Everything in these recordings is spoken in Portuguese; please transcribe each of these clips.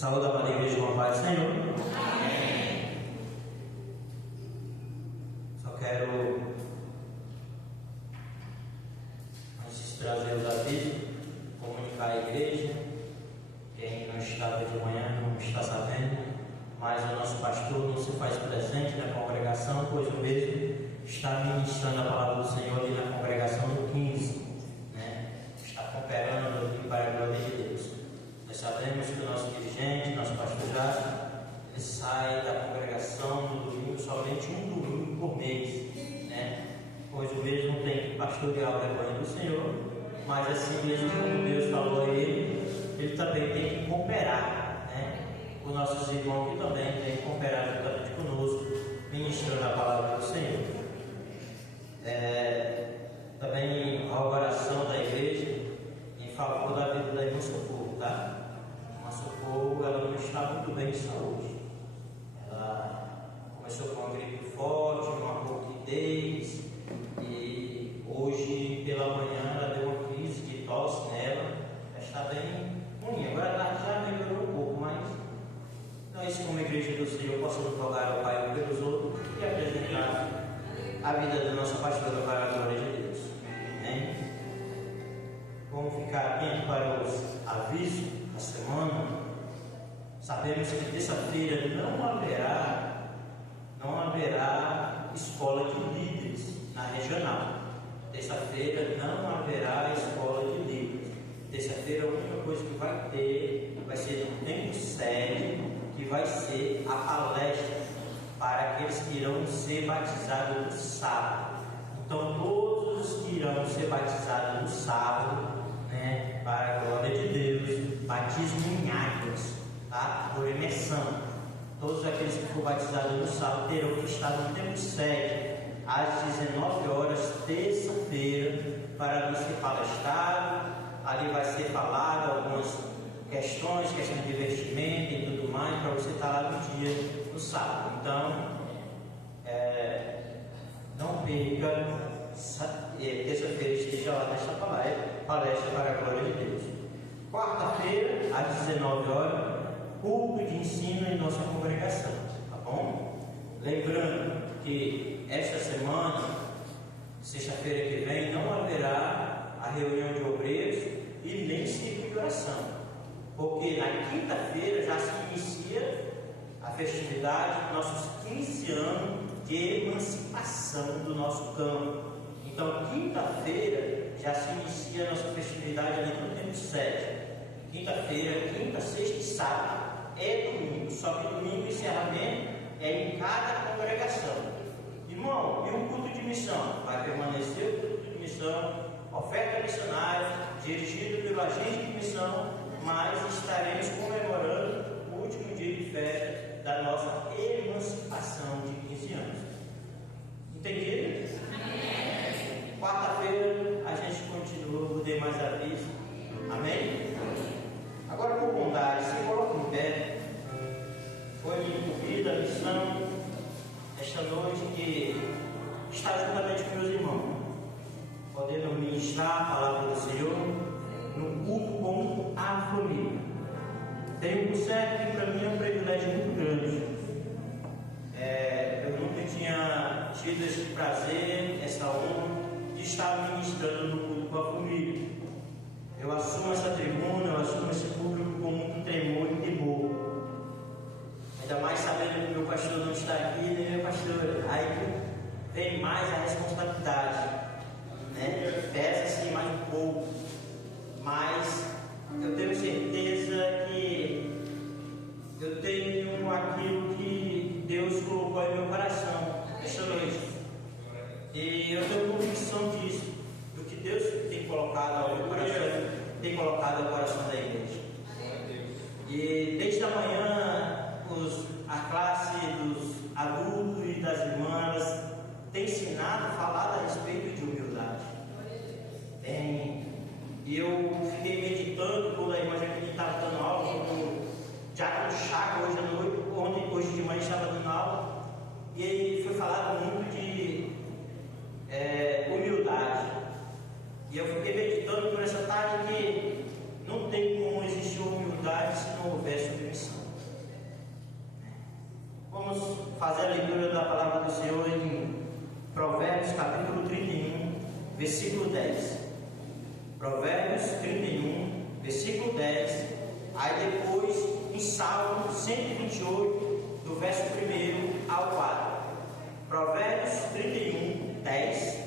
Saúde a Maria Igreja com a paz do Senhor. Amém. Só quero, antes de trazer os avisos, comunicar à igreja. Quem não estava de manhã não está sabendo, mas o nosso pastor não se faz presente na congregação, pois o mesmo está ministrando a palavra do Senhor ali na congregação do 15, né? Está cooperando ali para a glória de Deus. Nós sabemos que o nosso dirigente, nosso pastor Jácio, ele sai da congregação no domingo somente um domingo por mês, né? Pois o mesmo tem que pastorear o rebanho do Senhor, mas assim mesmo como Deus falou a ele também tem que cooperar, né? Os nossos irmãos que também têm que cooperar juntamente conosco, ministrando a palavra do Senhor. Também a oração da igreja em favor da vida da irmã Socorro, tá? A Socorro, ela não está muito bem de saúde. Ela começou com uma gripe forte, uma ronquidez, e hoje pela manhã ela deu uma crise de tosse nela. Ela está bem ruim. Agora ela já melhorou um pouco, mas nós, como igreja do Senhor, possamos rogar ao Pai pelos outros e apresentar a vida da nossa pastora para a glória de Deus. Amém? Vamos ficar atentos para os avisos da semana. Sabemos que terça-feira não haverá escola de líderes na regional. Terça-feira não haverá escola de líderes. Terça-feira a única coisa que vai ter vai ser no tempo sede, que vai ser a palestra para aqueles que irão ser batizados no sábado. Então todos os que irão ser batizados no sábado, né, para a glória de Deus, batismo em águas, tá? Por imersão. Todos aqueles que for batizados no sábado terão que estar no tempo sede às 19 horas, terça-feira, para ali ser palestrado. Ali vai ser falado algumas questões de vestimenta e tudo mais, para você estar lá no dia, no sábado. Então, não perca, terça-feira esteja lá nesta palestra para a glória de Deus. Quarta-feira, às 19 horas, culto de ensino em nossa congregação, tá bom? Lembrando que esta semana, sexta-feira que vem, não haverá a reunião de obreiros e nem círculo de oração, porque na quinta-feira já se inicia a festividade dos nossos 15 anos de emancipação do nosso campo. Então, quinta-feira já se inicia a nossa festividade ali no tempo 7. Quinta-feira, quinta, sexta e sábado é domingo, só que domingo o encerramento é em cada congregação. Irmão, e o culto de missão? Vai permanecer o culto de missão, oferta missionária, dirigido pelo agente de missão, mas estaremos comemorando o último dia de festa da nossa emancipação de 15 anos. Entendido? Amém. Quarta-feira a gente continua, vou ter mais aviso. Amém? Agora, por bondade, se coloca em pé. Foi incumprida a missão esta noite que está juntamente com meus irmãos, podendo ministrar a palavra do Senhor no culto com a família. Tenho por certo que para mim é um privilégio muito grande. Eu nunca tinha tido esse prazer, essa honra de estar ministrando no culto com a família. Eu assumo essa tribuna, eu assumo esse público com muito tremor e temor. Ainda mais sabendo que meu pastor não está aqui, nem meu pastor. Aí vem mais a responsabilidade, né? Pesa-se mais um pouco, mas eu tenho certeza que eu tenho aquilo que Deus colocou em meu coração esta noite, e eu tenho convicção disso, do que Deus tem colocado ao meu coração, tem colocado ao coração da igreja. E desde a manhã a classe dos adultos e das irmãs tem ensinado, falado a respeito de humildade. E eu fiquei meditando quando a irmã Jaqueline estava dando aula, quando o Diácono Chaco hoje de manhã estava dando aula, e ele foi falado muito de humildade. E eu fiquei meditando por essa tarde que não tem como existir humildade se não houver submissão. Vamos fazer a leitura da palavra do Senhor em Provérbios capítulo 31, versículo 10. Provérbios 31, versículo 10. Aí depois em Salmo 128, do verso 1 ao 4. Provérbios 31, 10.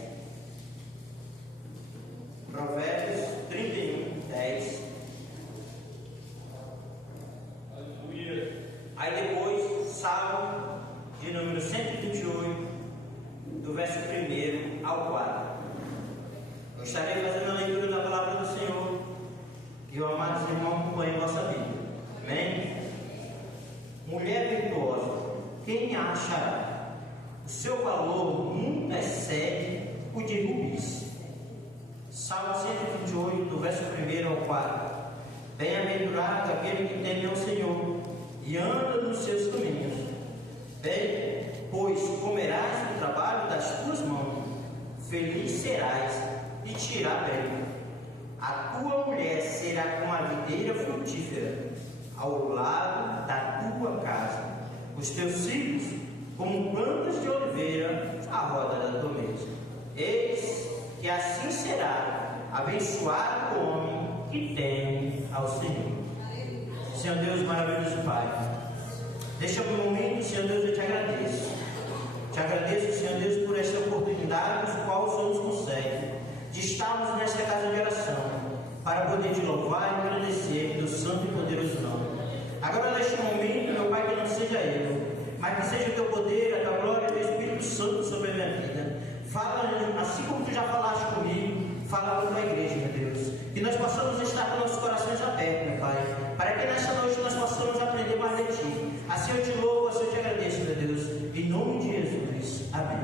Provérbios 31, 10. Aí depois, Salmo de número 128, do verso 1 ao 4. Eu estarei fazendo a leitura da palavra do Senhor, que o amado irmão acompanhe em vossa vida. Amém? Mulher virtuosa, quem a achará? O seu valor nunca excede o de rubis. Salmo 128, do verso 1 ao 4. Bem-aventurado aquele que teme ao Senhor e anda nos seus caminhos. Bem, pois comerás do trabalho das tuas mãos, feliz serás e te irá bem. A tua mulher será como a videira frutífera ao lado da tua casa, os teus filhos como plantas de oliveira à roda da tua mesa. Eis que assim será abençoado o homem que teme ao Senhor. Senhor Deus maravilhoso Pai, deixa um momento, Senhor Deus, eu te agradeço. Te agradeço, Senhor Deus, por esta oportunidade, no qual o Senhor nos concede, de estarmos nesta casa de oração, para poder te louvar e agradecer do santo e poderoso nome. Agora, neste momento, meu Pai, que não seja eu, mas que seja o teu poder, a tua glória e o teu Espírito Santo sobre a minha vida. Fala, assim como tu já falaste comigo, fala com a igreja, meu Deus. Que nós possamos estar com nossos corações abertos, meu Pai, para que nesta noite nós possamos aprender mais de ti. Assim eu te louvo, assim eu te agradeço, meu Deus. Em nome de Jesus. Amém.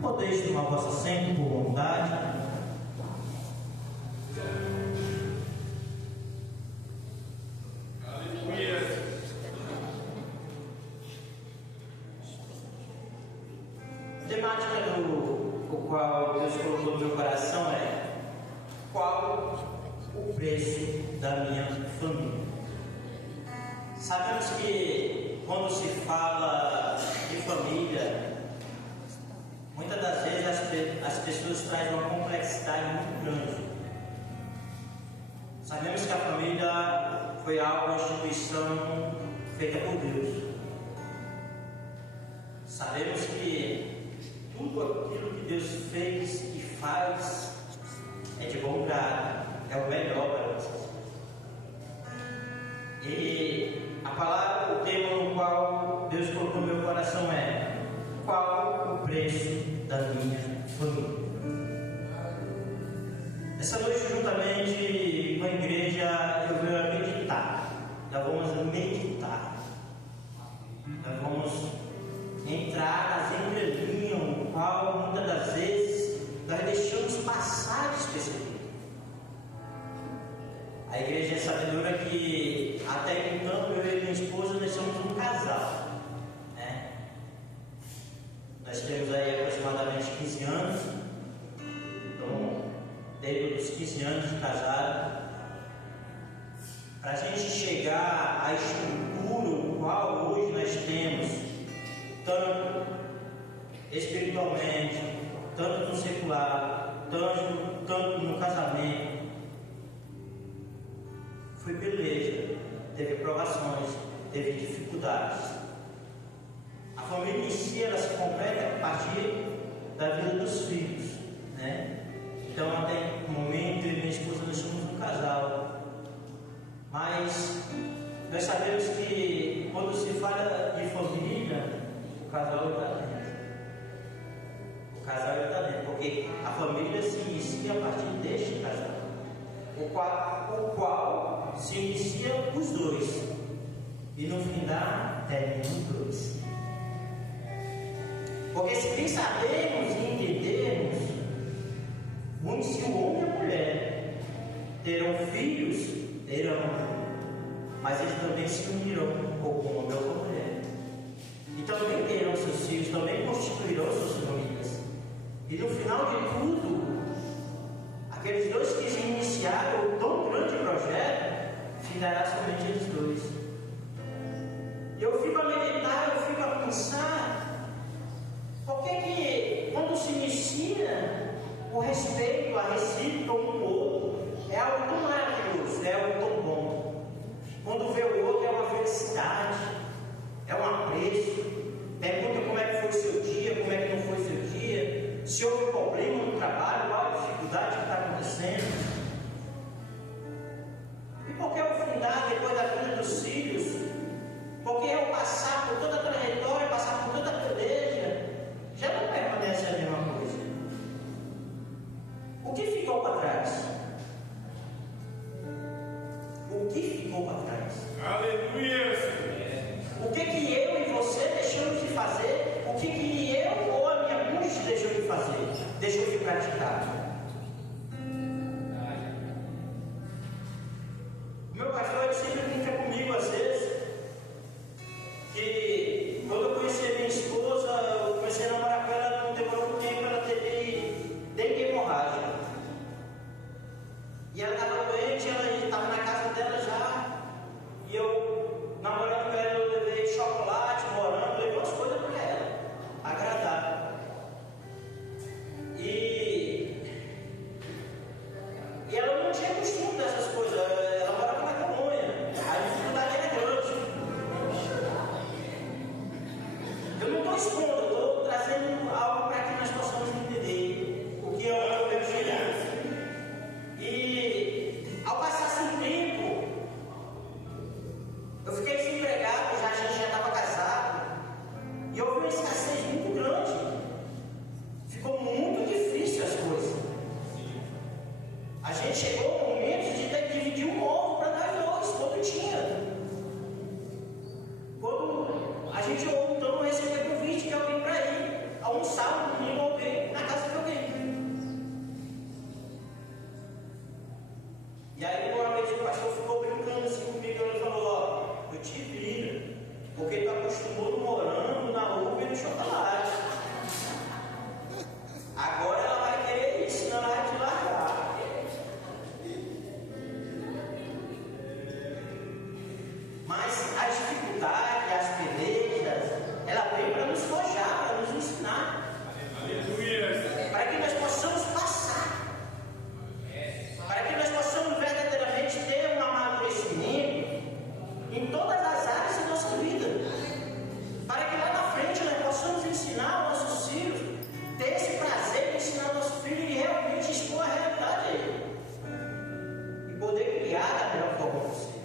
Podeis tomar a vossa assento por vontade. A temática do qual Deus colocou no meu coração é: qual o preço da minha família? Sabemos que quando se fala de família, muitas das vezes as pessoas trazem uma complexidade muito grande. Sabemos que a família foi uma instituição feita por Deus. Sabemos que tudo aquilo que Deus fez e faz é de bom grado, é o melhor para vocês. E a palavra, o tema no qual Deus colocou no meu coração é: qual o preço da minha família? Essa noite, juntamente com a igreja, eu venho meditar. Nós vamos meditar. Nós vamos entrar nas entrelinhas, no qual muitas das vezes nós deixamos passar despercebido. A igreja é sabedora que até então eu e minha esposa nós somos um casal, né? Nós temos aí aproximadamente 15 anos, então desde os 15 anos de casado, para a gente chegar à estrutura o qual hoje nós temos, tanto espiritualmente, tanto no secular, tanto no casamento, foi peleja, teve provações, teve dificuldades. A família em si, ela se completa a partir da vida dos filhos, né? Então, até o momento, eu e minha esposa, nós somos um casal. Mas nós sabemos que quando se fala de família, o casal está dentro. O casal está dentro, porque a família se inicia a partir deste casal, o qual se inicia os dois, e no final termina os dois. Porque se bem sabemos e entendemos, muito se o homem e a mulher terão filhos, mas eles também se unirão com o homem ou com a mulher, e também terão seus filhos, também constituirão suas famílias, e no final de tudo, aqueles dois que se iniciaram o tão grande projeto, findará somente eles dois. Eu fico a meditar, eu fico a pensar, por que quando se ensina o respeito, a recíproca um ao outro, é algo tão maravilhoso, é algo tão bom. Quando vê o outro é uma felicidade, é um apreço. Pergunta como é que foi o seu dia, como é que não foi o seu dia, se houve problema no trabalho, qual a dificuldade que está acontecendo. E por que eu fundar depois da vida dos filhos? Porque eu passar por toda a trajetória, passar por toda a peleja, já não permanece a mesma coisa. O que ficou para trás? O que ficou para trás? Aleluia! O que eu e você deixamos de fazer? O que eu ou a minha cônjuge deixou de fazer? Deixou de praticar? O meu pastor ele sempre brinca comigo às vezes que quando eu conheci a minha esposa, eu comecei a namorar com ela, não demorou muito tempo, ela teve dengue hemorrágica. E ela estava doente, ela estava na casa dela já, e eu namorando com ela, eu levei chocolate, morango, levei umas coisas para ela, agradável. E ela não tinha costume dessas coisas, ela morava na colônia, a dificuldade era grande. Eu não estou expondo, eu estou trazendo algo para que nós possamos entender o que é o meu filho. E ao passar um tempo, eu fiquei desempregado, a gente já estava casado, e houve uma escassez muito grande. Ficou muito difícil as coisas. A gente chegou ao momento de ter que dividir um ovo para nós dois, quando tinha. Quando a gente então recebeu convite de alguém para ir almoçar um domingo alguém na casa de alguém. E aí uma vez o pastor ficou brincando assim comigo, ele falou, ó, eu te vira, porque tu acostumou no morango, na uva e no chocolate. Agora ela vai querer isso, senão ela vai te largar. Mas as dificuldades, as pelejas, ela vem para nos forjar, para nos ensinar. Aleluia! Para que nós possamos passar. Para que nós possamos verdadeiramente ter um amadurecimento em todas as áreas da nossa vida. Para que lá na frente nós possamos ensinar aos nossos filhos, ter esse prazer de ensinar ao nosso filho e realmente expor a realidade a ele. E poder criar da melhor forma possível.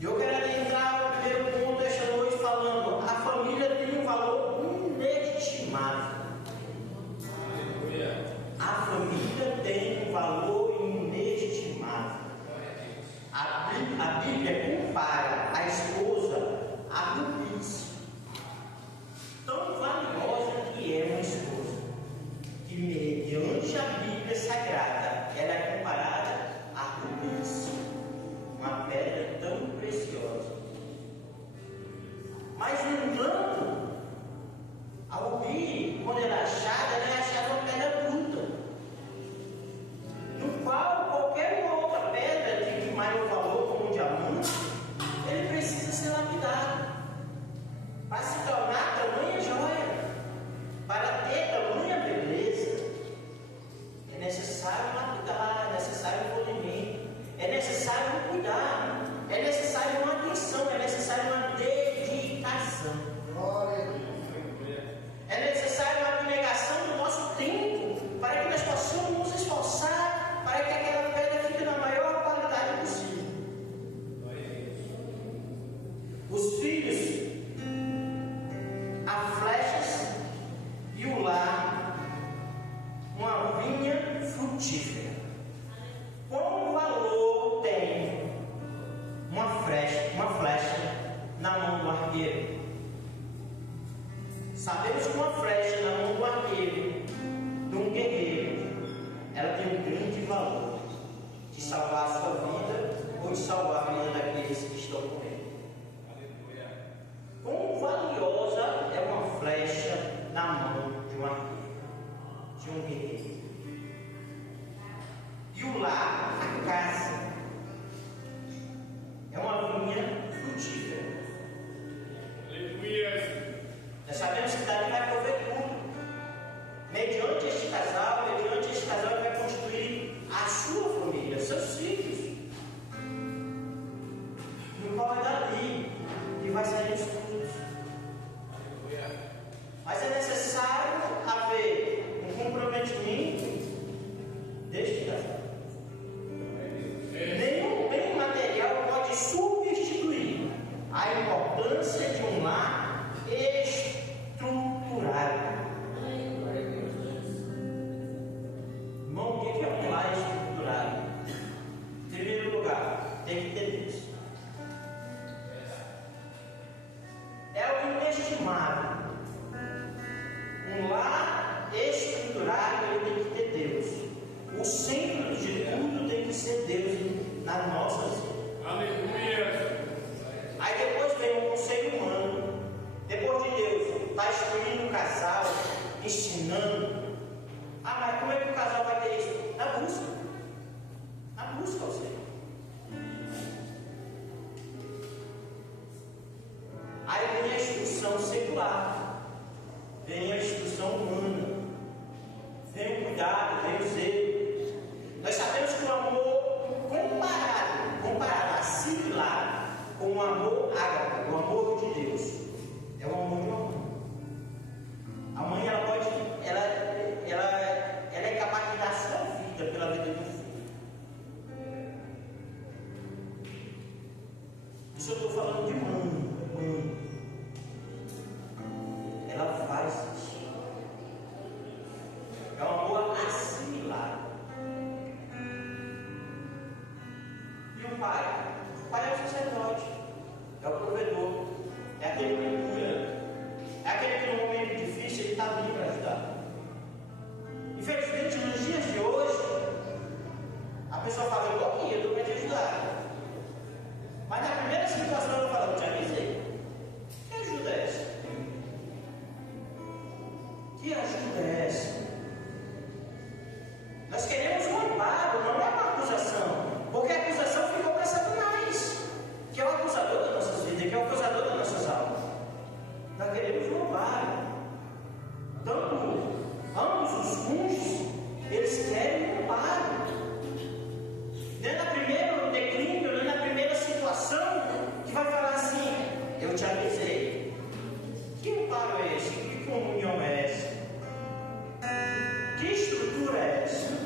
E eu quero adentrar o primeiro ponto desta noite falando: a família tem um valor inestimável. A família tem um valor inestimável. A Bíblia compara a esposa à cobiça. Tão valiosa que é uma esposa, que mediante a Bíblia Sagrada, ela é comparada à cobiça, uma pedra tão preciosa. Mas, no entanto, a rubi, quando ela é achada uma pedra bruta, no qual qualquer uma outra pedra de maior valor, como um diamante, ele precisa ser lapidado para se tornar tamanha joia, para ter tamanha beleza. É necessário lapidar, é necessário um polimento, é necessário um cuidado, é necessário uma atenção, é necessário uma dedicação. É necessário uma abnegação do nosso tempo para que nós possamos nos esforçar para que aquela pedra fique na maior qualidade possível. Os filhos, as flechas e o lar, uma vinha frutífera. Qual valor tem uma flecha na mão do arqueiro? Sabemos que uma flecha na mão do arqueiro, de um guerreiro, ela tem um grande valor de salvar a sua vida ou de salvar a vida daqueles que estão com ele. Quão valiosa é uma flecha na mão de um arqueiro, de um guerreiro. E o lar, a casa, é uma vinha frutífera. Nós sabemos que Davi vai prover tudo. Mediante este casal, ele vai constituir a sua família, seus filhos. No qual é Davi que vai sair dos frutos. Mas é necessário haver um comprometimento deste casal. Nenhum bem material pode substituir a importância de um lar estruturado. Irmão, o que é um lar estruturado? Em primeiro lugar, tem que ter Deus. É o inestimável. Um lar estruturado, ele tem que ter Deus. O centro de tudo tem que ser Deus nas nossas vidas. Aleluia. Aí depois vem o conselho humano. Depois de Deus está instruindo o casal, ensinando. Ah, mas como é que o casal vai ter isso? Na busca. Na busca ao Senhor. Aí vem a instrução secular. Vem a instrução humana. Vem o cuidado, vem o zelo. Nós sabemos que o amor comparado, assimilado com o amor ágape, o amor de Deus, é o amor de uma mãe. A mãe, ela é capaz de dar sua vida pela vida do filho. Isso eu estou falando de mãe. Ela faz isso. É um amor assimilado. E o pai? O pai é o sacerdote, é o provedor, é aquele que cura, é aquele que no momento difícil ele está ali para ajudar. Infelizmente, nos dias de hoje, a pessoa fala, eu estou para te ajudar. Mas na primeira situação ela fala, eu te avisei. Que ajuda é essa? Que ajuda é essa? Nós queremos um amparo, não é uma acusação. Porque a acusação ficou para Satanás, que é o acusador das nossas vidas, que é o acusador das nossas almas. Nós queremos um amparo. Tanto ambos os cônjuges, eles querem um amparo. Não é na primeira declínio, não é na primeira situação que vai falar assim, eu te avisei. Que amparo é esse? Que comunhão é essa? Que estrutura é essa?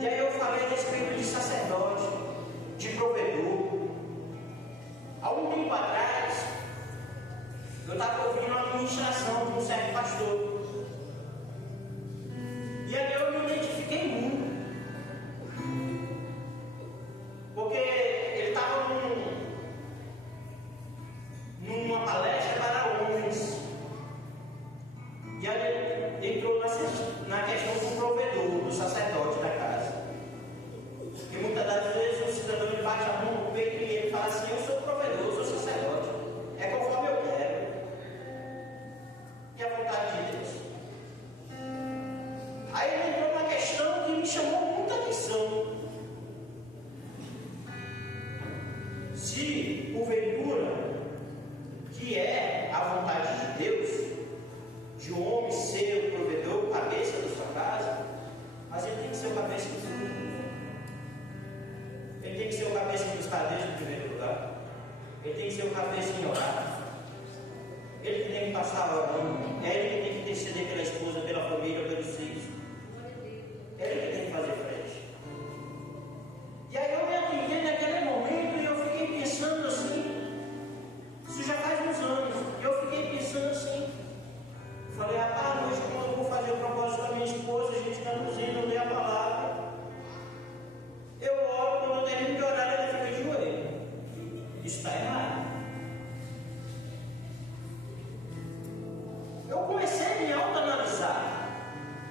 E aí eu falei a respeito de sacerdote, de provedor. Há um tempo atrás, eu estava ouvindo uma ministração de um certo pastor. E ali eu me identifiquei muito. Porque ele estava numa palestra para homens. E aí ele entrou na questão do provedor, do sacerdote da casa. E muitas das vezes o cidadão ele bate a mão no peito e ele fala assim, eu sou provedor, eu sou sacerdote. É conforme eu quero. E a vontade de Deus. Aí ele entrou numa questão que me chamou muita atenção. Se porventura que é a vontade de Deus, de um homem ser o provedor, o cabeça da sua casa, mas ele tem que ser o cabeça do mundo. Ele tem que ser o cabeça dos cadeiros em primeiro lugar. Ele tem que ser o cabeça em orar. Ele que tem que passar orando. É ele que tem que interceder pela esposa, pela família, pelos filhos. É ele que tem que fazer frente. E aí eu me atendi naquele momento e eu fiquei pensando assim. Isso já faz uns anos. E eu fiquei pensando assim. Falei, rapaz, hoje quando eu vou fazer o propósito da minha esposa, a gente está nos indo, eu leio a palavra. Eu oro, quando eu termino de orar, ela fica de joelho. Isso está errado. Eu comecei a me autoanalisar.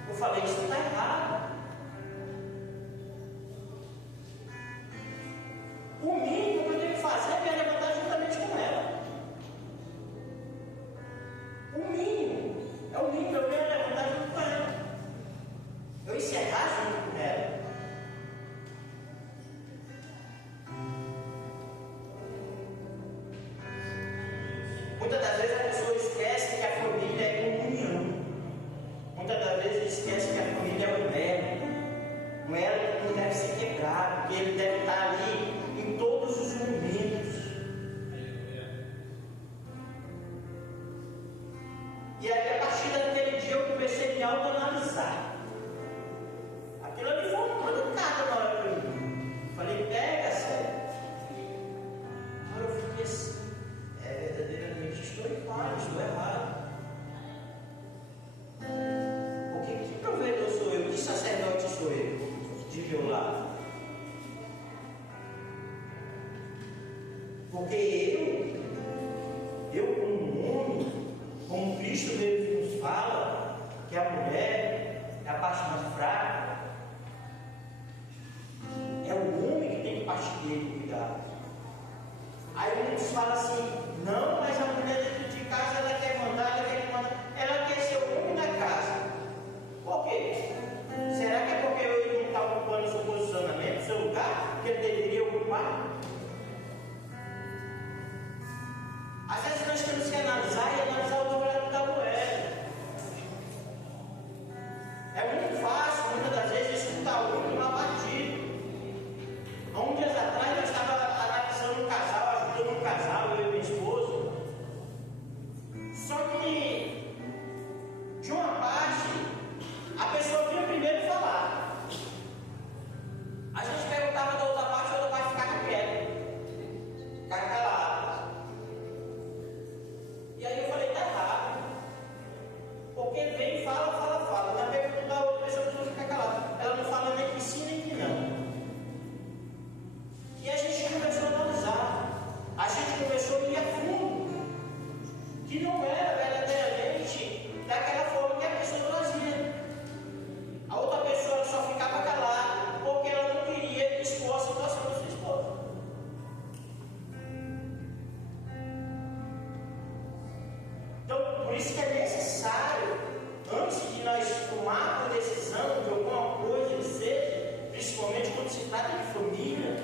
Eu falei, isso está errado. Muitas das vezes a pessoa esquece que a família é comunhão. Muitas das vezes esquece que a família é um elo. Um elo que não deve ser quebrado, que ele deve estar ali em todos os momentos. E aí, a partir daquele dia, eu comecei a me autoanalisar. Aquilo ali foi uma mancada na hora que eu vi. Falei, pega, sério. Agora eu fiquei assim, verdadeiramente estou em falha, estou errado. Porque que provedor sou eu? Que sacerdote sou eu? De meu lado. Porque eu como homem, como Cristo mesmo nos fala, que a mulher é a parte mais fraca, é o homem que tem que partir dele cuidar. Aí muitos falam assim, não, mas a mulher dentro de casa ela quer mandar, ela quer ser o homem da casa. Por quê? Será que é porque ele não está ocupando o seu posicionamento, o seu lugar, que ele deveria ocupar? Às vezes nós temos que analisar e analisar o outro lado da moeda. É muito fácil, muitas das vezes, escutar o outro mal batido. Há uns dias atrás eu estava analisando um casal, ajudando um casal, eu e minha esposa. Só que, de uma parte, a pessoa vinha primeiro falar. A gente perguntava da outra parte, a outra parte ficava quieta, ficava calada. E aí eu falei, tá errado. Porque vem e fala. Na pergunta da outra pessoa fica calada. Ela não fala nem que sim, nem que não. E a gente começou a analisar. A gente começou a ir a fundo. Que não era verdadeiramente daquela forma que a pessoa trazia. A outra pessoa só ficava calada porque ela não queria expor a situação da sua esposa. Então, por isso que é necessário, antes de nós tomarmos a decisão de alguma coisa que seja, principalmente quando se trata de família,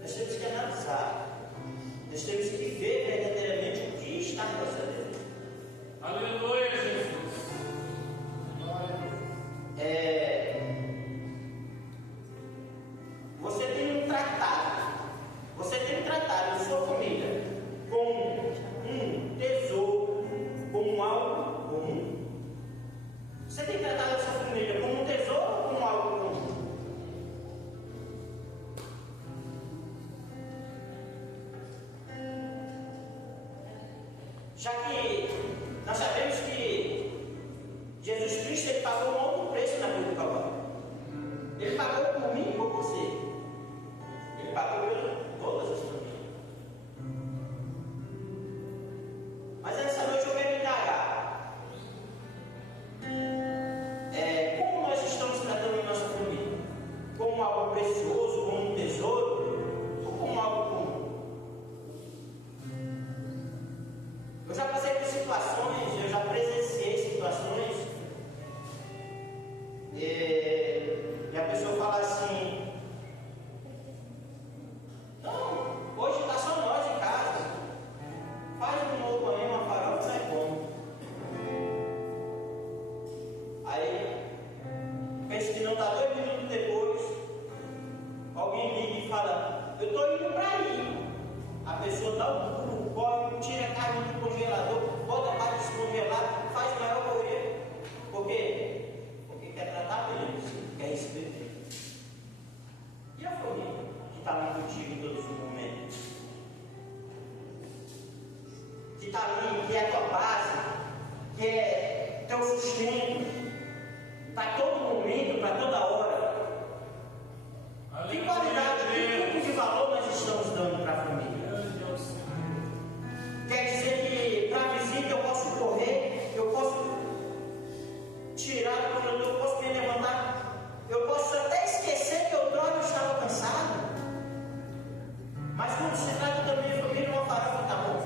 nós temos que analisar. Nós temos que ver verdadeiramente o que está procedendo. Aleluia, Jesus. Você tem um tratado de sua família como um tesouro, como algo comum. Você tem tratado a sua família como um tesouro ou como algo comum? Já que nós sabemos que Jesus Cristo ele pagou um alto preço na cruz do Calvário. Ele pagou por mim e por você. Ele pagou por todas as famílias. Mas essa noite eu quero indagar. Como nós estamos tratando a nossa família? Como algo precioso, como um tesouro, ou como algo comum? Eu já passei por situações, eu já presenciei situações, e a pessoa fala assim, não, hoje está só nós em casa, faz um novo aí, uma farofa, sai como. Aí, pensa que não está 2 minutos depois, alguém liga e fala, eu estou indo para aí. A pessoa dá um pulo, corre, tira a carne do congelador, bota para descongelar, faz maior correio. Por quê? Porque quer tratar bem, quer receber. E a família que está ali contigo em todos os momentos? Que está ali, que é a tua base, que é teu sustento, para todo momento, para toda hora. Que qualidade, que tipo de valor nós estamos dando para a família? Quer dizer que para a visita eu posso correr, eu posso tirar do condutor, eu posso me levantar, eu posso até esquecer que outrora eu estava cansado. Mas quando se trata também de família, uma farofa está bom.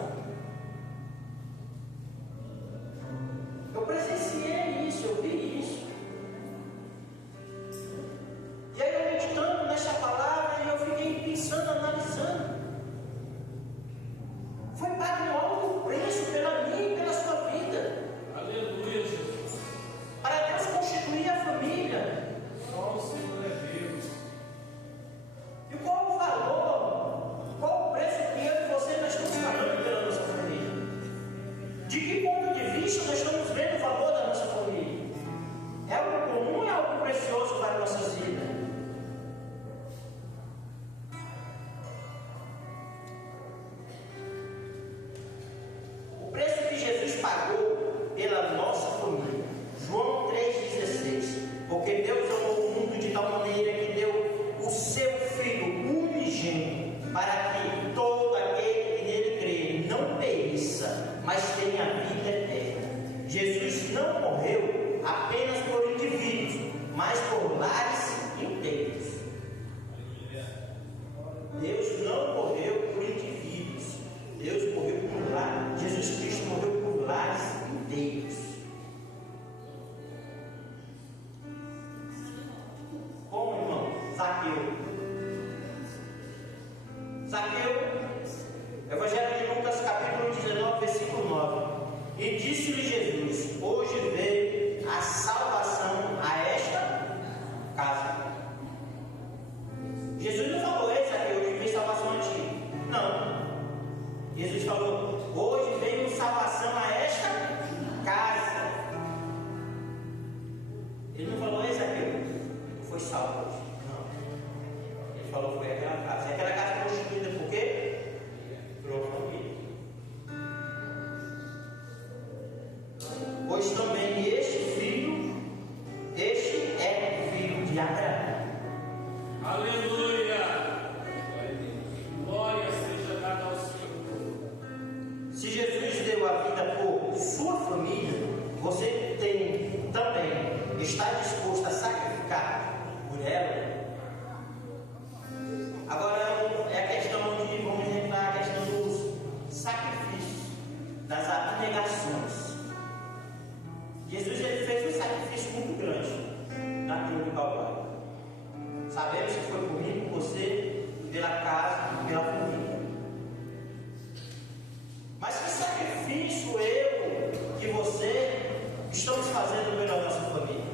Eu presenciei isso, eu vi isso. para que todo aquele que nele crê não pereça, mas tenha vida eterna. Jesus não morreu apenas por indivíduos, mas por lares inteiros. Deus não morreu por indivíduos, Deus morreu por lares. Jesus Cristo morreu por lares inteiros. Como, irmão? Zaqueu, Evangelho de Lucas, capítulo 19, versículo 9. E disse-lhe Jesus: hoje veio a salvação a esta casa. Jesus não falou: ei, Zaqueu, hoje veio salvação a ti. Não. Jesus falou: hoje veio salvação a esta casa. Ele não falou: ei, Zaqueu, foi salvo hoje. Não. Ele falou: foi aquela casa. E aquela casa foi constituída por quê? Por uma família. Pois também este é filho de Abraão. Aleluia! Glória seja dada ao Senhor. Se Jesus deu a vida por sua família, você também está disposto a sacrificar por ela? Agora é a questão de, vamos entrar na questão dos sacrifícios, das abnegações. Jesus ele fez um sacrifício muito grande na cruz do Calvário. Sabemos que foi por mim, por você, pela casa, pela família. Mas que sacrifício eu e você estamos fazendo pela nossa família?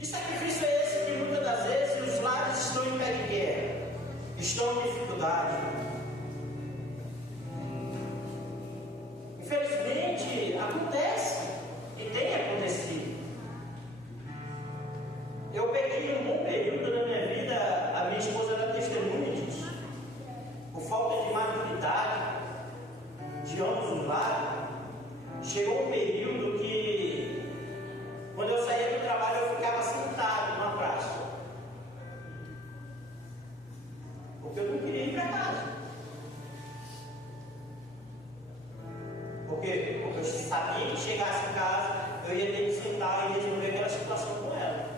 Que sacrifício é esse que muitas das vezes os lares estão em pé de guerra, estão em dificuldade? Infelizmente acontece e tem acontecido. Eu peguei um bom período da minha vida, a minha esposa era testemunha disso. Por falta de maturidade de ambos os lados, chegou um período que, quando eu saía do trabalho, eu ficava sentado numa praça, porque eu não queria ir para casa. Por quê? Porque eu sabia que chegasse em casa, eu ia ter que sentar e resolver aquela situação com ela.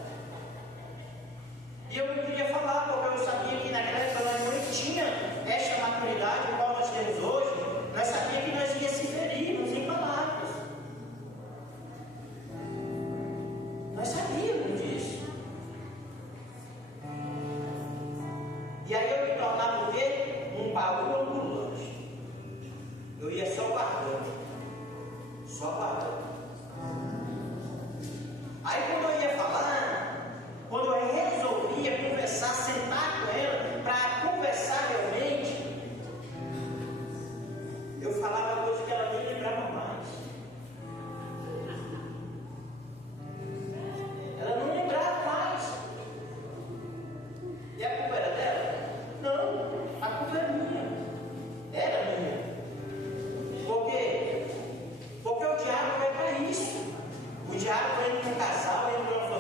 E eu não queria falar, porque eu sabia que naquela época nós não tinha esta maturidade igual nós temos hoje. Nós sabíamos que nós ia se ferir em palavras. Nós sabíamos disso. E aí eu me tornava o quê? Um baú ambulante. Eu ia só guardando. Só guardando. Aí quando eu ia falar, quando eu resolvia conversar, sentar com ela, para conversar realmente, eu falava coisa que ela nem lembrava mais. Ela não lembrava mais. E a culpa era dela? Não, a culpa era minha. Era minha. Por quê? Porque o diabo é para isso. O diabo entra no casal, entra numa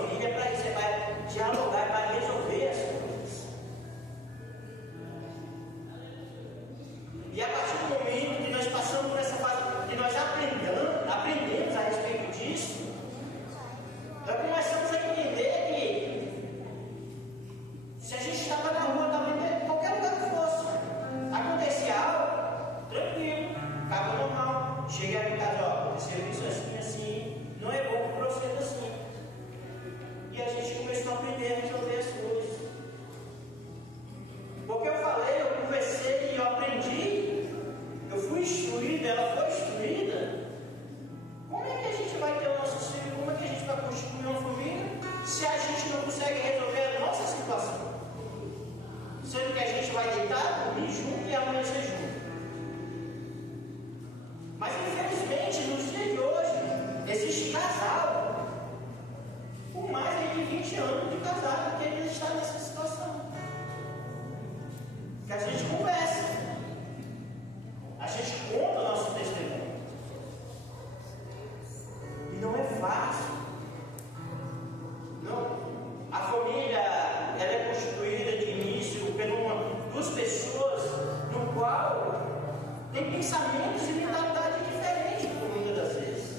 tem pensamentos e mentalidade diferentes muitas das vezes.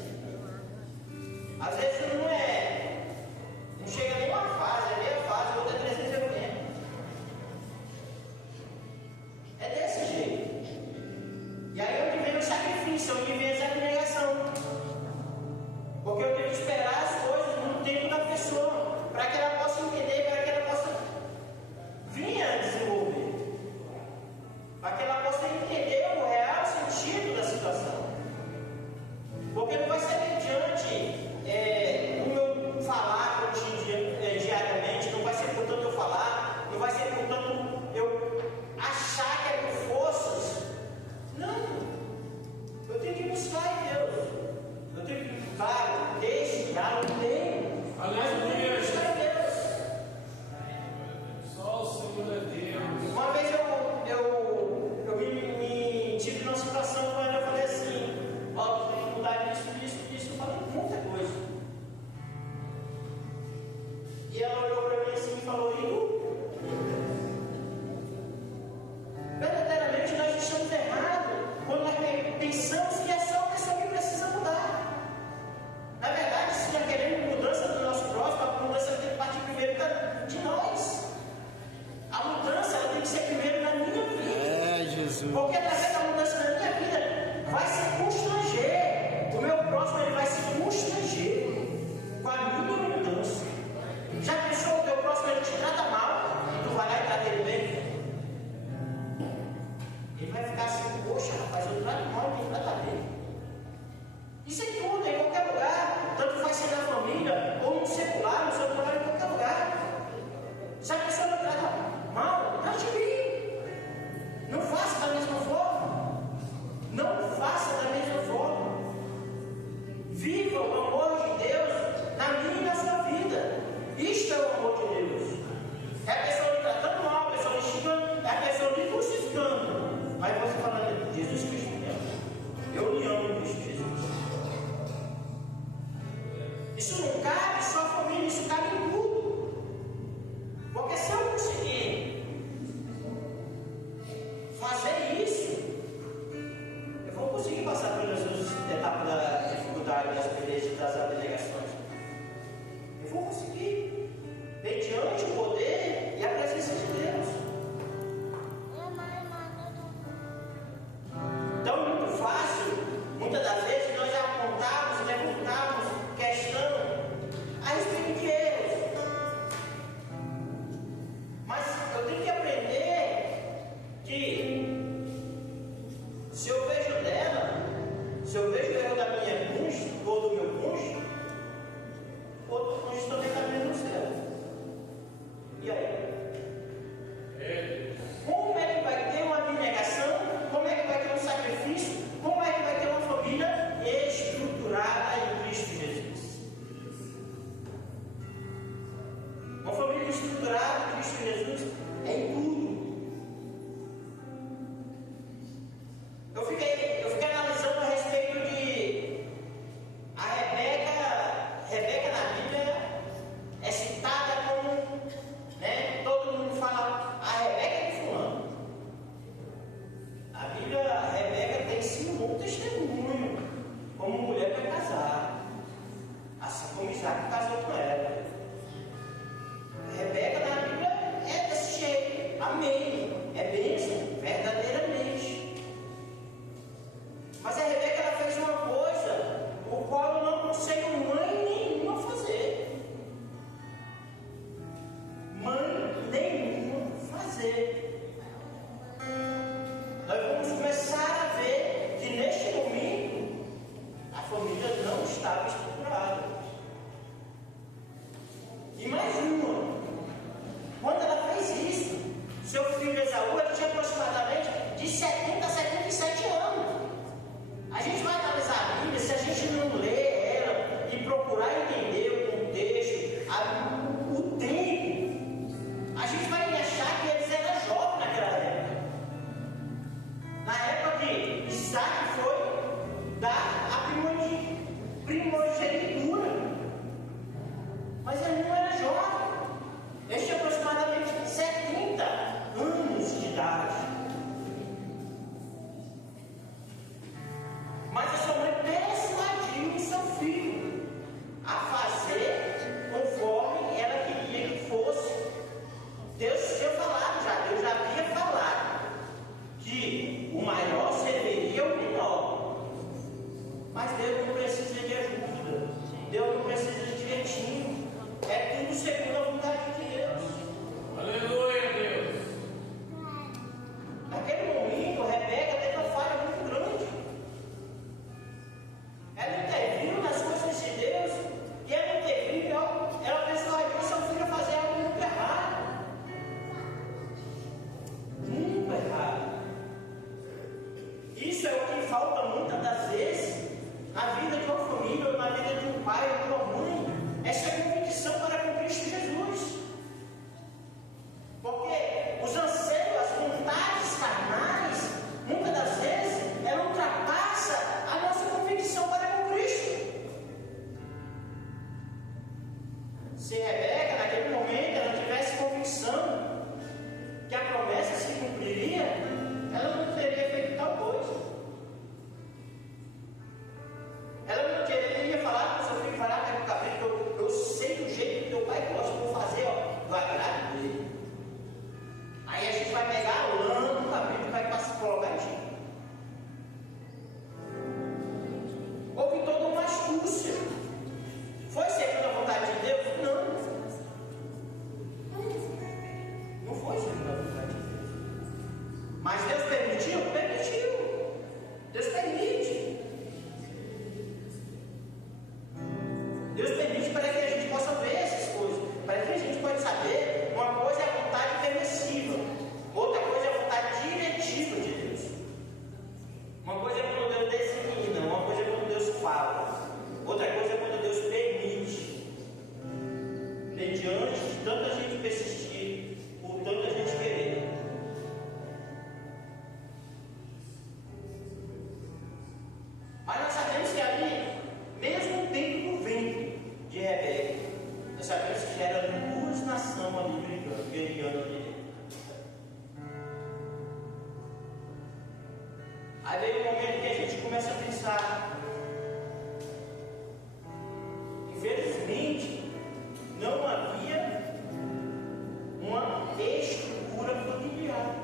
Às vezes não chega nem uma fase, é meia fase, outra é 380. É desse jeito. E aí onde vem o sacrifício, onde vem essa abnegação. Porque eu tenho que esperar as coisas no tempo da pessoa, para que ela possa entender, para que ela possa vir a desenvolver. Para que ela possa entender o real sentido da situação. Porque não vai ser mediante o meu falar diariamente, não vai ser por tanto eu falar, não vai ser por tanto eu achar que é por forças. Não. Eu tenho que buscar em Deus. Eu tenho que buscar, deixe, já não tenho. Aleluia. Buscar em Deus. Só o Senhor é Deus. Uma vez eu me tive numa situação quando eu falei assim, ó, tem que mudar isso. Eu falei muita coisa. E ela olhou para mim assim e falou, Igor, verdadeiramente nós estamos errados quando nós pensamos que é só a pessoa que precisa mudar. Na verdade, se nós queremos mudança do nosso próximo, a mudança tem que partir primeiro de nós. A mudança ela tem que ser primeiro na minha vida. Jesus. Porque através da mudança na minha vida vai se constranger. O meu próximo ele vai se constranger com a minha mudança. Já pensou o teu próximo ele te trata mal? E tu vai lá e trata ele bem? Ele vai ficar assim, poxa rapaz, eu trato mal e ele trata bem. Isso é tudo, em qualquer lugar. Tanto faz ser na família, ou no secular, em qualquer lugar. Se a pessoa não trata mal, trate bem. Não faça da mesma forma. Não faça da mesma forma. Viva o amor de Deus na minha e na sua vida. Isto é o amor de Deus. É a pessoa lhe tratando mal, a pessoa lhe xingando, é a pessoa lhe crucificando. Aí você falando, Jesus Cristo me ama. Eu lhe amo, Cristo Jesus. Isso não cabe só a família, isso cabe em tudo. Porque se eu conseguir fazer isso, eu vou conseguir passar pelas etapas da dificuldade, das belezas, das abnegações. Eu vou conseguir, mediante o poder e a presença de Deus. Então é muito fácil, muitas das vezes, nós apontarmos e levantarmos questão a respeito de erros. Mas eu tenho que aprender que se eu vejo dela, se eu vejo o erro da minha cônjuge ou do meu cônjuge, outro cônjuge também está vendo o céu. E aí? Como é que vai ter uma abnegação? Como é que vai ter um sacrifício? Como é que vai ter uma família estruturada em Cristo Jesus? Uma família estruturada em Cristo Jesus é em tudo. Eu fiquei analisando a respeito de a Rebeca na Bíblia é citada como, né, todo mundo fala a Rebeca de fulano. A Bíblia, a Rebeca tem sim um bom testemunho como mulher para casar, assim como Isaac casou com ela. A Rebeca na Bíblia é desse jeito, amém, é bênção, verdadeiramente. Mas a Rebeca ela fez uma coisa o qual eu não aconselho mãe nenhuma a fazer. Mãe nenhuma fazer. Nós vamos começar a ver que neste domingo a família não estava estruturada. E mais uma, quando ela fez isso, seu filho Esaú ele tinha aproximadamente de 70 a 77 anos. A gente vai analisar a Bíblia, se a gente não ler ela e procurar entender o contexto, o tempo, a gente vai achar que eles eram jovens naquela época. Na época que Isaac foi dar a primogenitura. Mas ele não era jovem. Ele tinha aproximadamente 70 anos de idade. Aí vem um momento que a gente começa a pensar, infelizmente, não havia uma estrutura familiar.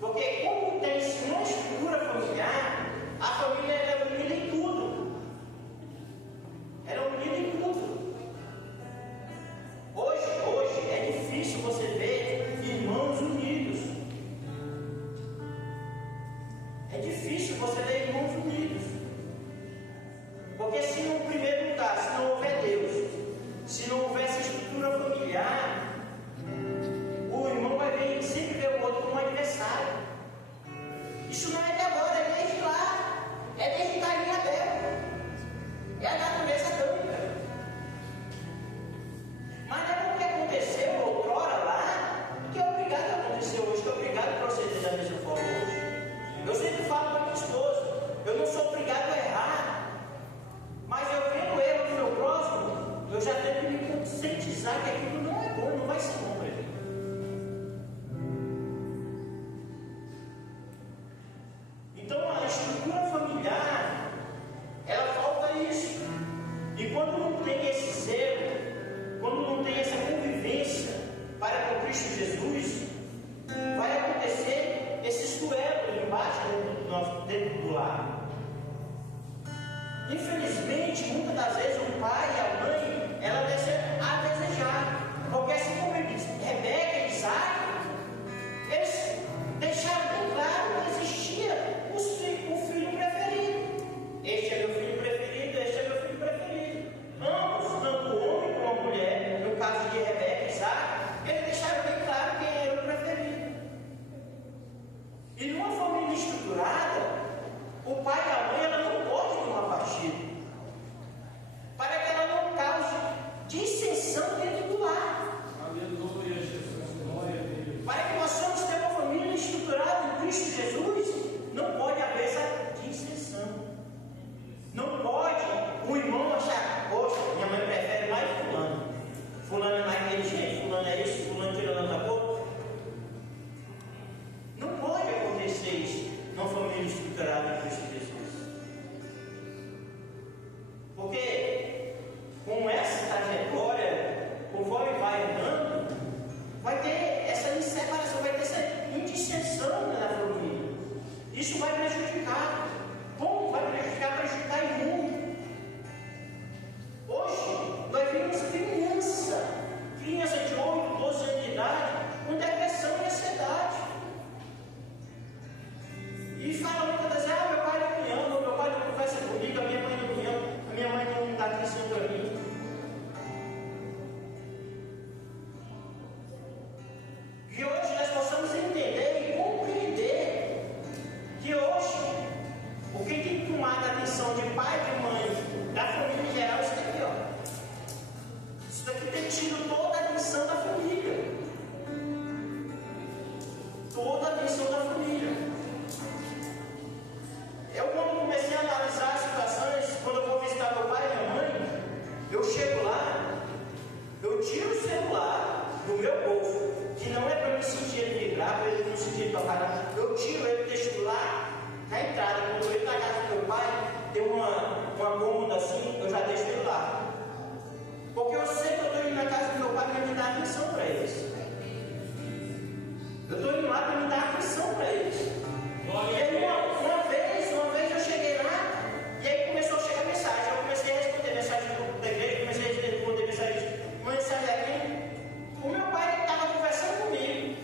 Porque como tem-se uma estrutura familiar, a família era unida em tudo. Era unida em tudo. Hoje é difícil você ver irmãos unidos. É difícil você ver irmãos unidos. Porque se no primeiro lugar, se não houver Deus, se não houver essa estrutura familiar, o irmão vai sempre ver o outro como adversário. Isso não é de agora, é desde lá. É desde Caim e Abel. É a natureza adâmica. Mas não é porque aconteceu outrora lá que é obrigado a acontecer hoje, que é obrigado a proceder da mesma forma hoje. Eu sempre falo para minha esposa, eu não sou obrigado a errar, mas eu vendo o erro do meu próximo, eu já tenho que me conscientizar que aquilo não é bom, não vai ser bom para ele. Então a estrutura familiar, ela falta isso. E quando não tem esse zelo, quando não tem essa convivência para com Cristo Jesus, vai acontecer esses duelos embaixo dentro do lar. Infelizmente, muitas das vezes o pai e a mãe, ela deixa a desejar. Porque assim como ele disse, Rebeca e Isaac, eles deixaram bem claro que existia o filho preferido. Este é meu filho preferido, este é meu filho preferido. Ambos, tanto o homem como a mulher, no caso de Rebeca e Isaac, eles deixaram bem claro quem era o preferido. E numa família estruturada, o pai e a mãe, ela não pode tomar partido, para que ela não cause dissensão dentro do lar. Aleluia, Jesus, glória a Deus. Para que nós possamos ter uma família estruturada em Cristo Jesus, não pode haver essa dissensão. Não pode o irmão achar, poxa, minha mãe prefere mais fulano. Fulano é mais inteligente, fulano é isso, fulano tira nota boa. Não pode acontecer isso numa família estruturada em Cristo Jesus. Porque com essa trajetória, conforme vai andando, vai ter essa separação, vai ter essa indissensão na família. Isso vai prejudicar. Como vai prejudicar? Prejudicar em muito. Hoje, nós vemos criança de 8, 12 anos de idade, com depressão e ansiedade. E fala muitas vezes, meu pai não me ama, meu pai não conversa comigo, a minha mãe não me ama, a minha mãe não dá atenção para mim. Que hoje nós possamos entender e compreender que hoje o que tem que tomar a atenção de pai, de mãe, da família em geral, isso daqui, ó. Isso daqui tem tido toda a atenção da família. Toda a atenção da família. Eu, quando comecei a analisar as situações, quando eu vou visitar meu pai e minha mãe, eu chego lá, eu tiro o celular do meu bolso, que não é para me sentir ele vibrar, para ele não sentir tocar nada. Eu tiro ele, deixo lá na entrada. Quando eu entro na casa do meu pai, tem uma cômoda assim, eu já deixo ele lá. Porque eu sei que eu estou indo na casa do meu pai para me dar atenção para eles. Eu estou indo lá para me dar atenção para eles. E aí, uma vez eu cheguei lá, e aí começou a chegar mensagem. Eu comecei a responder mensagem do grupo da igreja, comecei a responder mensagem aqui. O meu pai estava conversando comigo.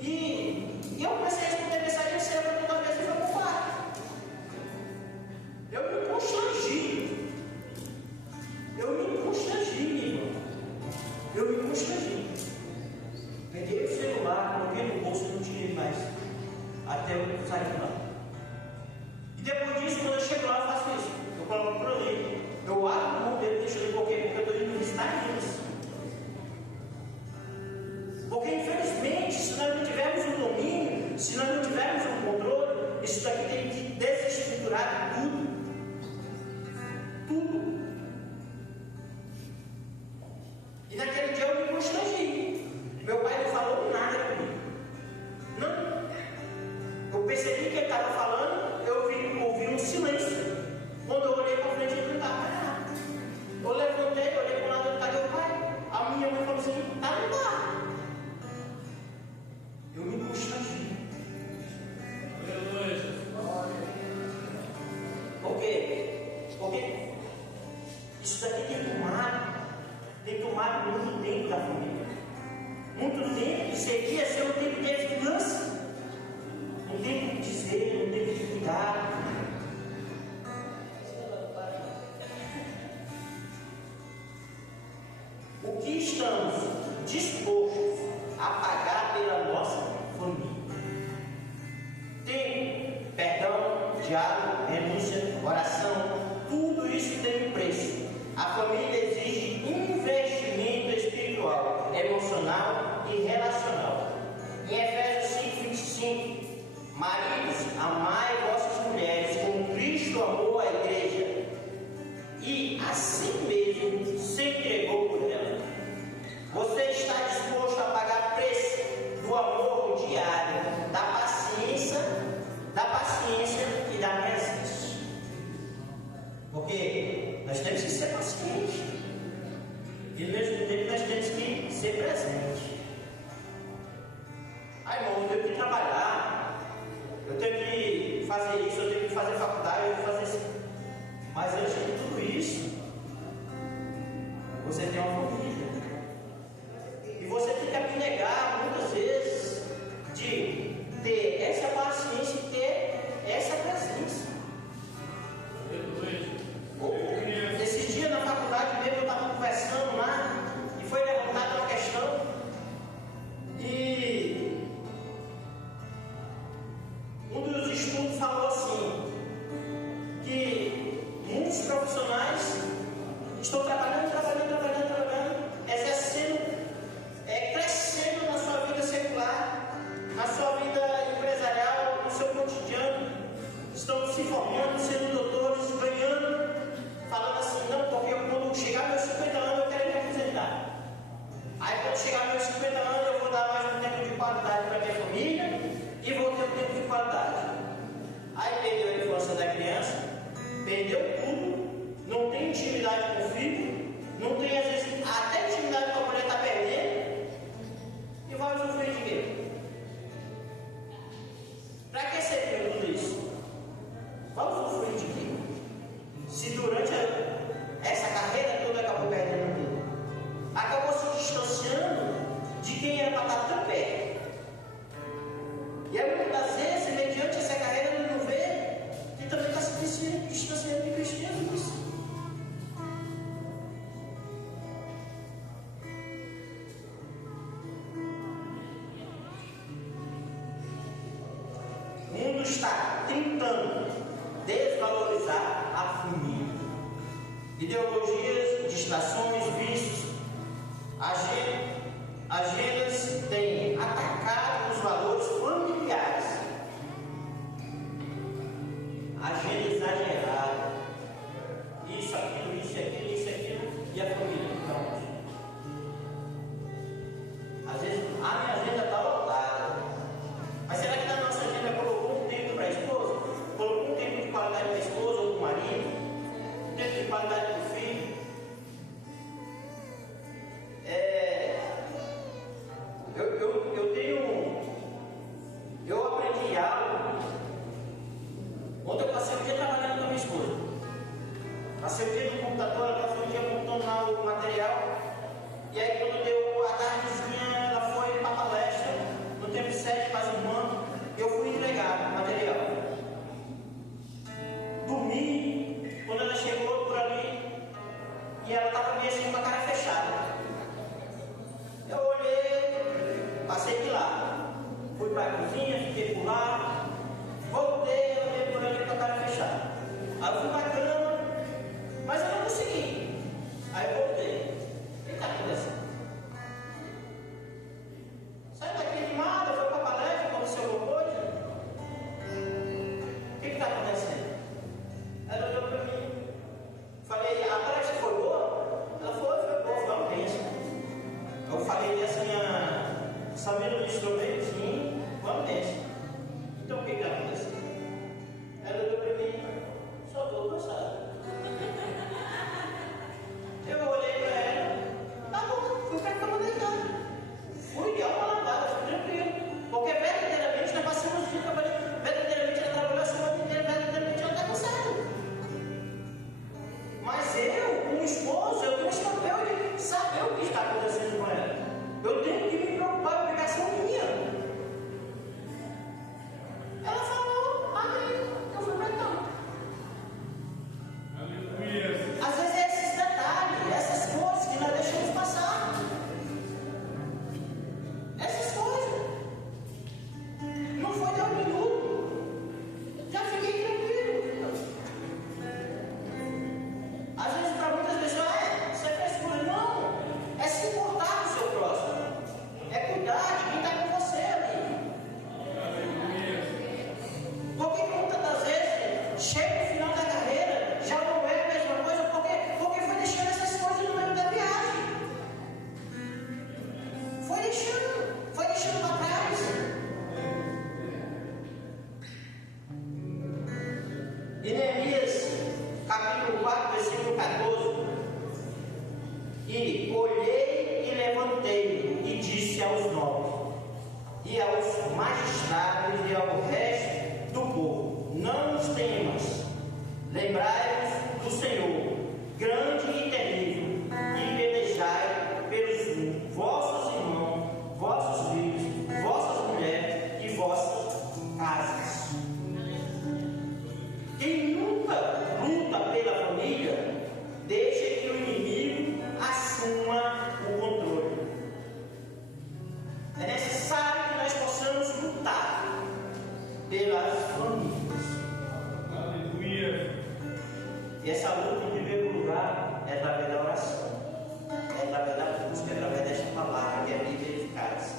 E eu comecei a responder mensagem e você para toda vez e foi para o quarto. Eu me constrangi. Meu irmão. Eu me constrangi. Peguei o celular, coloquei no bolso e não tirei mais. Até eu sair de lá. E depois disso, quando eu chego lá, eu faço isso. Eu coloco por ali. Eu abro o modelo, deixo ele porque eu estou indo visitar eles. Porque infelizmente, se nós não tivermos um domínio, se nós não tivermos um controle, isso daqui tem que desestruturar tudo. Tudo. E naquele dia eu me constrangi. Meu pai não falou nada comigo. Não. dispostos a pagar pela nossa família. Tempo, perdão, diálogo, renúncia, oração, tudo isso tem um preço. A família exige investimento espiritual, emocional e relacional. Em Efésios 5:25, maridos, amai vossas mulheres como Cristo amou a igreja e assim mesmo se entregou por ela. Você está disposto a pagar preço do amor diário, da paciência e da presença? Porque nós temos que ser pacientes e ao mesmo tempo nós temos que ser presentes. Irmão, eu tenho que trabalhar, eu tenho que fazer isso, eu tenho que fazer faculdade, eu tenho que fazer isso. Mas antes de tudo isso, você tem uma família. E você tem que abnegar muitas vezes de ter essa paciência e ter essa presença. Esse dia na faculdade mesmo eu estava conversando lá e foi levantada uma questão e um dos estudos falou assim, que muitos profissionais estão trabalhando, exercendo, crescendo na sua vida secular, na sua vida empresarial, no seu cotidiano, estão se formando, sendo doutores, ganhando, falando assim, não, porque quando chegar meus 50 anos eu quero me aposentar. Aí quando chegar meus 50 anos eu vou dar mais um tempo de qualidade para minha família e vou ter um tempo de qualidade. Aí perdeu a infância da criança, perdeu tudo, não tem intimidade com o filho, não tem às vezes até intimidade com a mulher está perdendo e vai usufruir de quê? Para que serviu tudo isso? Vai usufruir de quê? Se durante essa carreira toda acabou perdendo tudo, acabou se distanciando de quem era para estar tão perto. E aí muitas vezes, mediante essa carreira, ele não vê que também está se distanciando de Cristo Jesus. O mundo está tentando desvalorizar a família. Ideologias, distrações, vícios, agendas têm atacado os valores familiares. Agenda exagerada. Isso, aquilo, e a família. Então, às vezes a minha agenda está lotada. Mas será que na nossa agenda colocou um tempo para a esposa? Colocou um tempo de qualidade para a esposa ou para o marido? Um tempo de qualidade para o filho? Eu aprendi algo. Ontem eu passei o dia trabalhando com a minha esposa. Passei o dia no computador, passei o dia montando lá o material. E aí quando deu a tardezinha, ela foi para a palestra, no tempo 7 para as irmãs, eu fui entregar o material. Dormi, quando ela chegou por ali, e ela estava meio assim com a cara fechada. Eu olhei, passei de lá, fui para a cozinha, fiquei por lá, voltei, eu olhei por ali com a cara fechada. Aí eu fui para a cama, mas eu não consegui. Aí eu voltei. O que está acontecendo? Sai daqui animada, foi para a palestra, aconteceu alguma coisa? O que está acontecendo? Ela olhou para mim, falei, a palestra foi boa? Ela foi boa, foi uma bênção. Eu falei assim, Samira ministrou bem, sim, foi uma bênção. Então o que está acontecendo? Ela olhou para mim, só estou cansada. Eu olhei para ela, tá bom, fui para a cama deitada. Fui de alma lavada, fui tranquilo. Porque verdadeiramente nós passamos o dia trabalhando, verdadeiramente ela trabalhou a semana inteira, verdadeiramente ela está cansada. Mas eu, como esposo, eu tenho esse papel de saber o que está acontecendo com ela. Eu tenho que me preocupar, é obrigação minha. Ela falou, deixando para trás. Em Neemias, capítulo 4, versículo 14: E olhei e levantei e disse aos nobres, e aos magistrados e ao resto do povo: Não os temas, lembrai-vos do Senhor, grande e terrível, e pelejai pelos vossos irmãos, vossos filhos, vossas mulheres e vossas casas. Quem nunca luta pela família, deixa que o inimigo assuma o controle. É necessário que nós possamos lutar pelas famílias. Aleluia. E essa luta, em primeiro lugar, é através da oração, é através da busca, é através desta palavra que é viva e eficaz.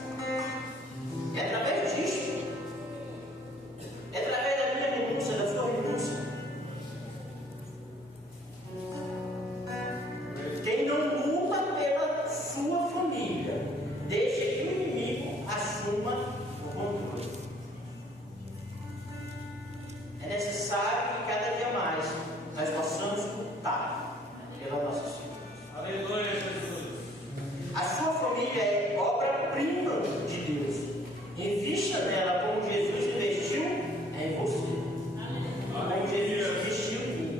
É através disso. É através da minha renúncia, da sua renúncia. Quem não luta pela sua família, deixa que o inimigo assuma o controle. É necessário que cada dia mais nós possamos lutar pelas nossas famílias. Aleluia, Jesus. A sua família é obra-prima de Deus. Invista nela como Jesus investiu em você. Como Jesus investiu em mim.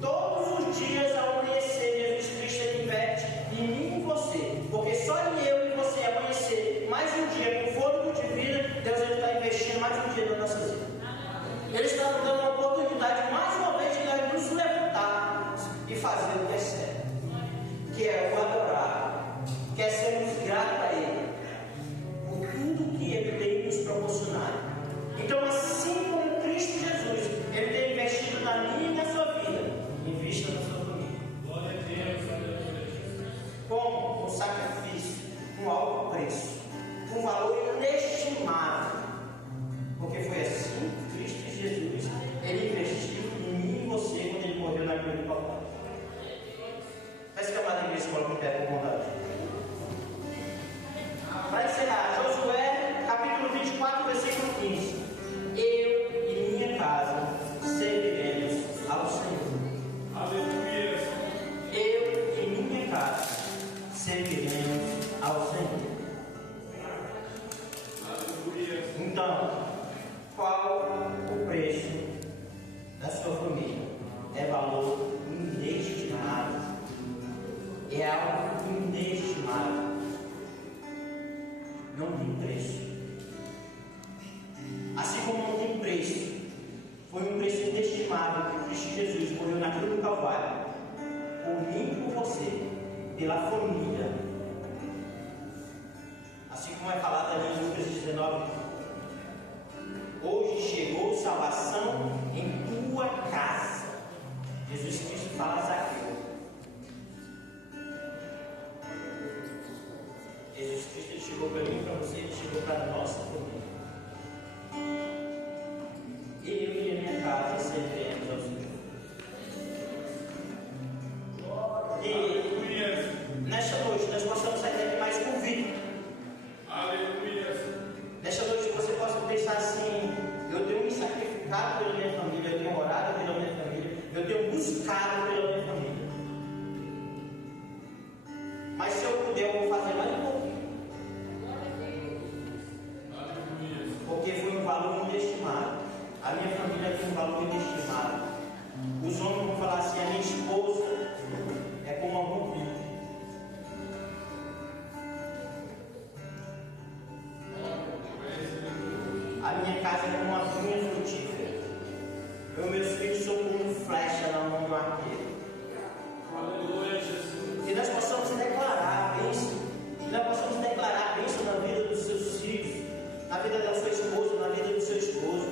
Todos os dias ao amanhecer, Jesus Cristo ele investe em mim e em você. Porque só em eu e você amanhecer mais um dia com fôlego de vida, Deus está investindo mais um dia na nossa vida. Ele está nos dando a oportunidade mais uma vez de nós nos levantarmos e fazer o que é certo, que é o adorar, que é sermos gratos a Ele por tudo que Ele tem nos proporcionado. Então, assim como Cristo Jesus, Ele tem investido na minha e na sua vida, invista na sua família. Glória a Deus, aleluia, Jesus. Como? Com sacrifício, com alto preço, com valor inestimável. Porque foi assim que Cristo Jesus, Ele investiu em mim e você quando Ele morreu na cruz do Calvário. Peço que a Madre Igreja coloque em pé por bondade. Para encerrar, Josué, capítulo 24, versículo 15. Eu e minha casa serviremos ao Senhor. Aleluia. Eu e minha casa serviremos ao Senhor. Aleluia. Então, qual o preço da sua família? É valor inestimável. É algo inestimável. Não tem preço. Assim como não tem preço, foi um preço inestimável que Cristo Jesus morreu na cruz do Calvário, por mim e por você, pela família. Assim como é falado ali em Lucas 19, hoje chegou salvação em tua casa. Jesus Cristo fala a Zaqueu. Jesus Cristo ele chegou para mim, para você, ele chegou para a nossa família. Eu e a minha casa serviremos ao Senhor. E nesta noite nós possamos sair daqui mais convictos. Aleluia. Nesta noite você possa pensar assim: eu tenho me sacrificado pela minha família, eu tenho orado pela minha família, eu tenho buscado pela minha família. Mas se eu puder, eu vou fazer mais um pouquinho. Porque foi um valor inestimável. A minha família tem um valor inestimável. Os homens vão falar assim: a minha esposa é como a rubi. A minha casa é como uma vinha frutífera. Eu e meus filhos são como flecha na mão do arqueiro. Aleluia, Jesus. Que nós possamos declarar a bênção. Que nós possamos declarar a bênção na vida dos seus filhos, na vida da sua esposa, na vida do seu esposo.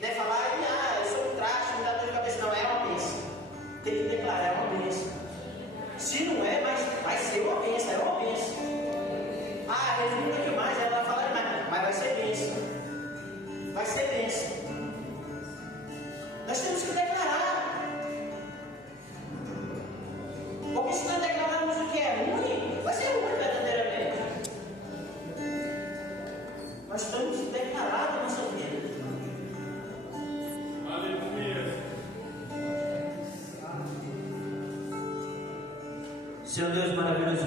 Não é falar, eu sou um traste, me dá dor de cabeça. Não, é uma bênção. Tem que declarar, é uma bênção. Se não é, mas vai ser uma bênção, é uma bênção. Resume demais, ela fala demais, mas vai ser bênção. Vai ser bênção. Senhor Deus maravilhoso,